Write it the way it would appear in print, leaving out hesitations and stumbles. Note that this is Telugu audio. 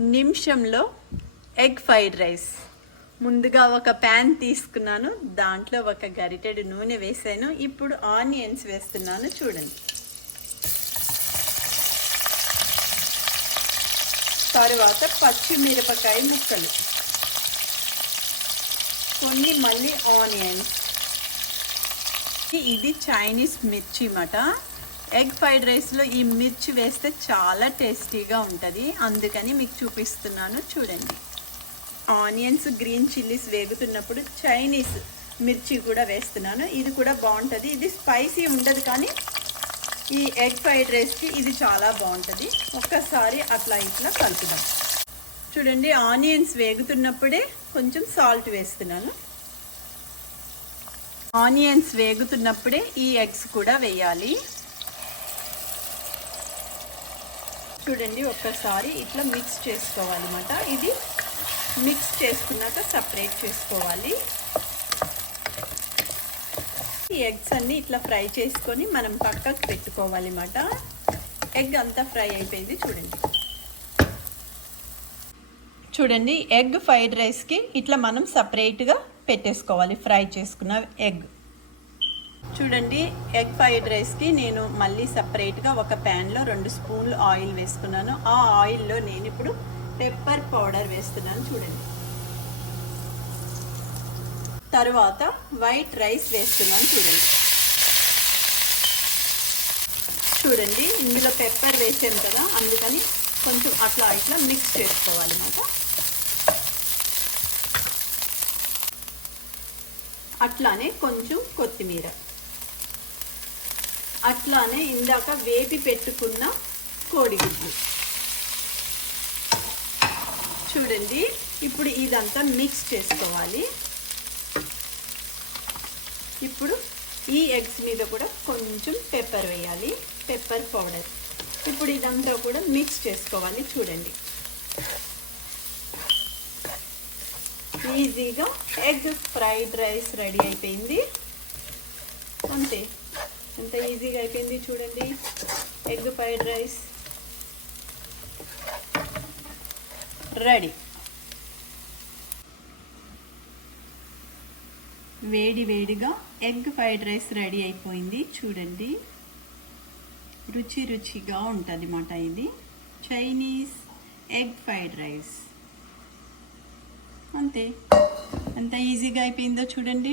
నిమిషంలో ఎగ్ ఫ్రైడ్ రైస్. ముందుగా ఒక ప్యాన్ తీసుకున్నాను, దాంట్లో ఒక గరిటెడు నూనె వేసాను. ఇప్పుడు ఆనియన్స్ వేస్తున్నాను చూడండి. తరువాత పచ్చిమిరపకాయ ముక్కలు, కొన్ని మళ్ళీ ఆనియన్స్. ఇది చైనీస్ మిర్చి మాట. ఎగ్ ఫ్రైడ్ రైస్లో ఈ మిర్చి వేస్తే చాలా టేస్టీగా ఉంటుంది, అందుకని మీకు చూపిస్తున్నాను చూడండి. ఆనియన్స్, గ్రీన్ చిల్లీస్ వేగుతున్నప్పుడు చైనీస్ మిర్చి కూడా వేస్తున్నాను. ఇది కూడా బాగుంటుంది. ఇది స్పైసీ ఉండదు, కానీ ఈ ఎగ్ ఫ్రైడ్ రైస్కి ఇది చాలా బాగుంటుంది. ఒక్కసారి అట్లా ఇట్లా కలుపుదాం. చూడండి, ఆనియన్స్ వేగుతున్నప్పుడే కొంచెం సాల్ట్ వేస్తున్నాను. ఆనియన్స్ వేగుతున్నప్పుడే ఈ ఎగ్స్ కూడా వేయాలి. చూడండి, ఒక్కసారి ఇట్లా మిక్స్ చేసుకోవాలన్నమాట. ఇది మిక్స్ చేసుకున్నాక సపరేట్ చేసుకోవాలి. ఈ ఎగ్స్ అన్నీ ఇట్లా ఫ్రై చేసుకొని మనం పక్కకు పెట్టుకోవాలన్నమాట. ఎగ్ అంతా ఫ్రై అయిపోయింది చూడండి. చూడండి, ఎగ్ ఫ్రైడ్ రైస్కి ఇట్లా మనం సపరేట్గా పెట్టేసుకోవాలి ఫ్రై చేసుకున్న ఎగ్. చూడండి, ఎగ్ ఫ్రైడ్ రైస్కి నేను మళ్ళీ సపరేట్గా ఒక ప్యాన్లో 2 స్పూన్లు ఆయిల్ వేసుకున్నాను. ఆ ఆయిల్లో నేను ఇప్పుడు పెప్పర్ పౌడర్ వేస్తున్నాను చూడండి. తర్వాత వైట్ రైస్ వేస్తున్నాను చూడండి. చూడండి, ఇందులో పెప్పర్ వేసాం కదా, అందుకని కొంచెం అట్లా ఇట్లా మిక్స్ చేసుకోవాలన్నమాట. అట్లానే కొంచెం కొత్తిమీర, అట్లానే ఇందాక వేపి పెట్టుకున్న కోడిగుడ్లు. చూడండి, ఇప్పుడు ఇదంతా మిక్స్ చేసుకోవాలి. ఇప్పుడు ఈ ఎగ్స్ మీద కూడా కొంచెం పెప్పర్ వేయాలి, పెప్పర్ పౌడర్. ఇప్పుడు ఇదంతా కూడా మిక్స్ చేసుకోవాలి చూడండి. ఈజీగా ఎగ్ ఫ్రైడ్ రైస్ రెడీ అయిపోయింది. అంతే, ఎంత ఈజీగా అయిపోయింది చూడండి. Egg fried rice ready. వేడి వేడిగా ఎగ్ ఫ్రైడ్ రైస్ రెడీ అయిపోయింది చూడండి. రుచి రుచిగా ఉంటుంది అన్నమాట. ఇది చైనీస్ ఎగ్ ఫ్రైడ్ రైస్. అంతే, ఎంత ఈజీగా అయిపోయిందో చూడండి.